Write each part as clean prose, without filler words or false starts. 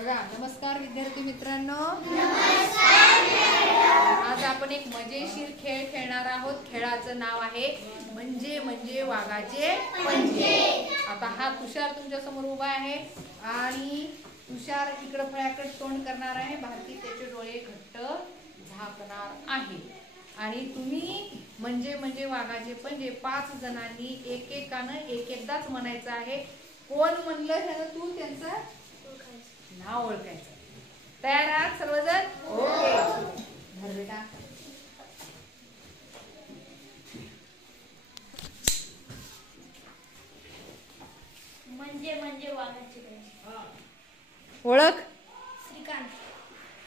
बघा, नमस्कार विद्यार्थी मित्रांनो. आज आपण एक मजेशीर खेळ खेळणार आहोत. खेळाचं नाव आहे म्हणजे वाघाचे पंजे. आता हा तुषार तुमच्या समोर उभा आहे आणि तुषार इकडे फळ्याकडे तोंड करणार आहे. भारती त्याचे डोळे घट्ट झाकणार आहे आणि तुम्ही म्हणजे वाघाचे पंजे 5 जणांनी एकेकानं एकदाच म्हणायचं आहे. कोण म्हणलं हे तू त्यांचं नाव ओळखायचं. तयार आहात सर्वजण? ओके. धर बेटा. म्हणजे वाघाचे पंजे. ओळख. श्रीकांत.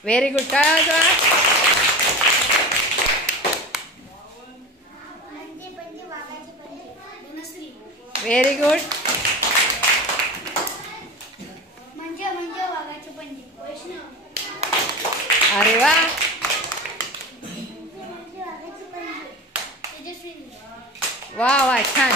Very good. टाळ्या वाजवा. म्हणजे वाघाचे पंजे. धनश्री. Very good. म्हणजे वाघाचे पंजे. वैष्णव. अरे वा. म्हणजे वाघाचे पंजे. तेजस्विनी. वा वा, छान.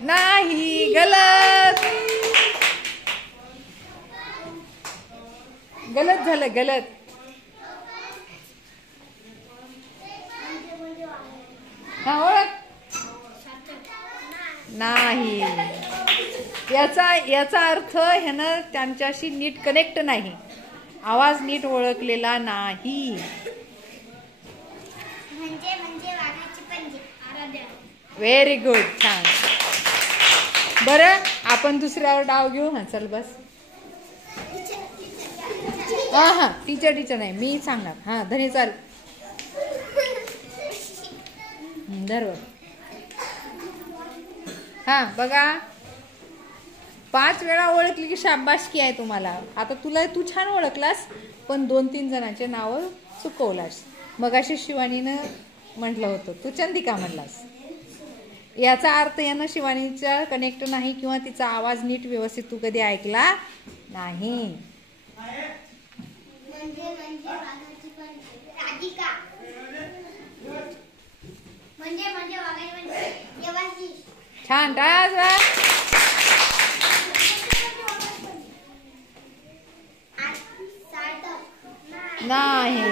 नाही, गलत. गलत झालं, गलत. हा, ओळख. नाही. याचा अर्थ ह्यानं त्यांच्याशी नीट कनेक्ट नाही. आवाज नीट ओळखलेला नाही. म्हणजे वाघाचे पंजे. आराध्या. Very good. छान. बरं, आपण दुसऱ्यावर डाव घेऊ. हा, चल बस. हा, टीचर नाही, मी सांगणार. हा, धनी चाल. धर. हा, बघा, 5 वेळा ओळखली की शाबासकी आहे तुम्हाला. आता तू छान ओळखलास, पण 2-3 जणांचे नाव चुकवलास. मगाशी शिवानीनं म्हटलं होतं, तू चंदिका म्हणलास. याचा अर्थ यानं शिवानीचा कनेक्ट नाही किंवा तिचा आवाज नीट व्यवस्थित तू कधी ऐकला नाही. म्हणजे वाघाचे पंजे. राधिका. म्हणजे वाघाचे पंजे. देवाशी. छान. टाळ्या. नाही,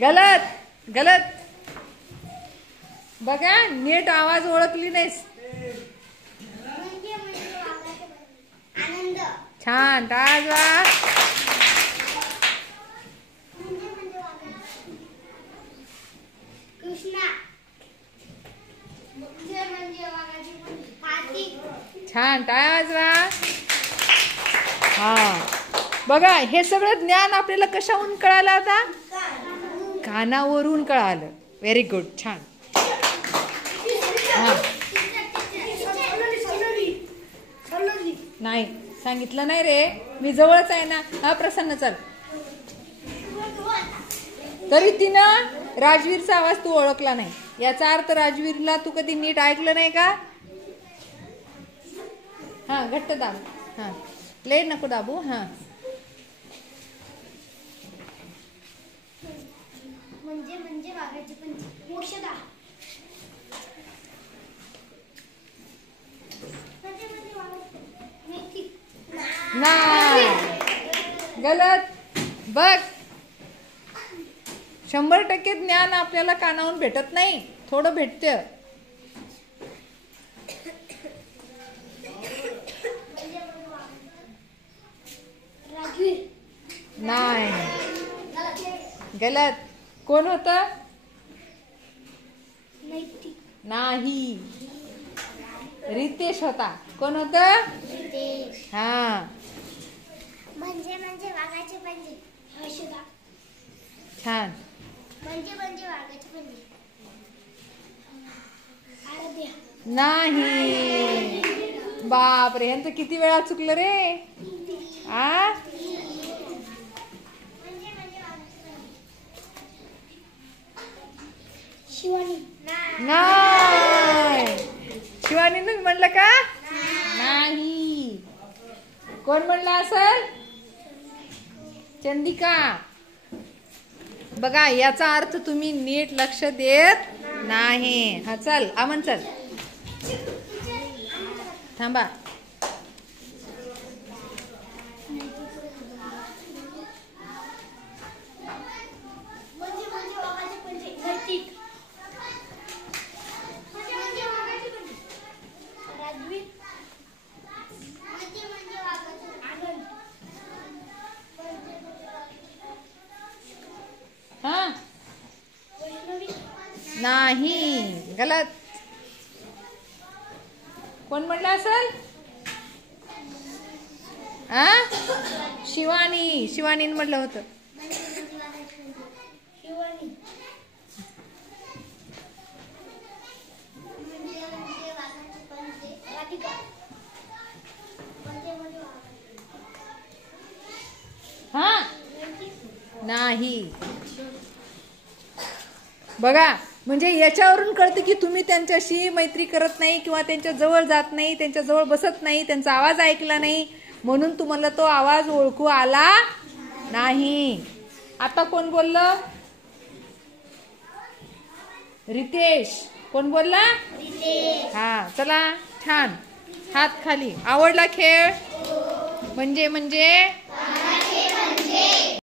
गलत. बघा, नीट आवाज ओळखली नाहीस. आनंद. छान. टाळ्या. कृष्णा. म्हणजे वाघाचे पंजे. कार्तिक. छान. टाळ्या. हा, बघा, हे सगळं ज्ञान आपल्याला कशाहून कळालं? आता कानावरून कळालं. Very good. छान. हा, नाही सांगितलं नाही रे, मी जवळच आहे ना. हा, प्रसन्न, चल. तरी तिनं राजवीरचा आवाज तू ओळखला नाही. याचा अर्थ राजवीरला तू कधी नीट ऐकलं नाही का? हा, घट्ट दाब. हा, लय नको दाबू. हा, म्हणजे वाघाचे पंजे. मोक्षदा. नाही, गलत. बघ, 100% ज्ञान आपल्याला कानावून भेटत नाही, थोडं भेटतं. नाही, गलत. कोण होतं? नाही, रितेश होता. कोण होतं? हा. म्हणजे वाघाचे पंजे. हर्षदा. छान. म्हणजे वाघाचे पंजे. आराध्या. नाही. बापरे, यांचं किती वेळा चुकलं रे. आ, शिवानी. नाही. शिवानीनं म्हणलं का? नाही. कोण म्हणलं असेल? चंदिका. बघा, याचा अर्थ तुम्ही नीट लक्ष देत नाही. हा चल अमन चल. थांबा. हा नाही गलत. कोण म्हटलं असेल? शिवानी. शिवानीने म्हटलं होतं. हा नाही. बघा म्हणजे याच्यावरून कळतं की तुम्ही त्यांच्याशी मैत्री करत नाही किंवा त्यांच्या जवळ जात नाही, त्यांच्या जवळ बसत नाही, त्यांचा आवाज ऐकला नाही, म्हणून तुम्हाला तो आवाज ओळखू आला नाही. आता कोण बोललं? रितेश. कोण बोलला? हा चला छान. हात खाली. आवडला खेळ? म्हणजे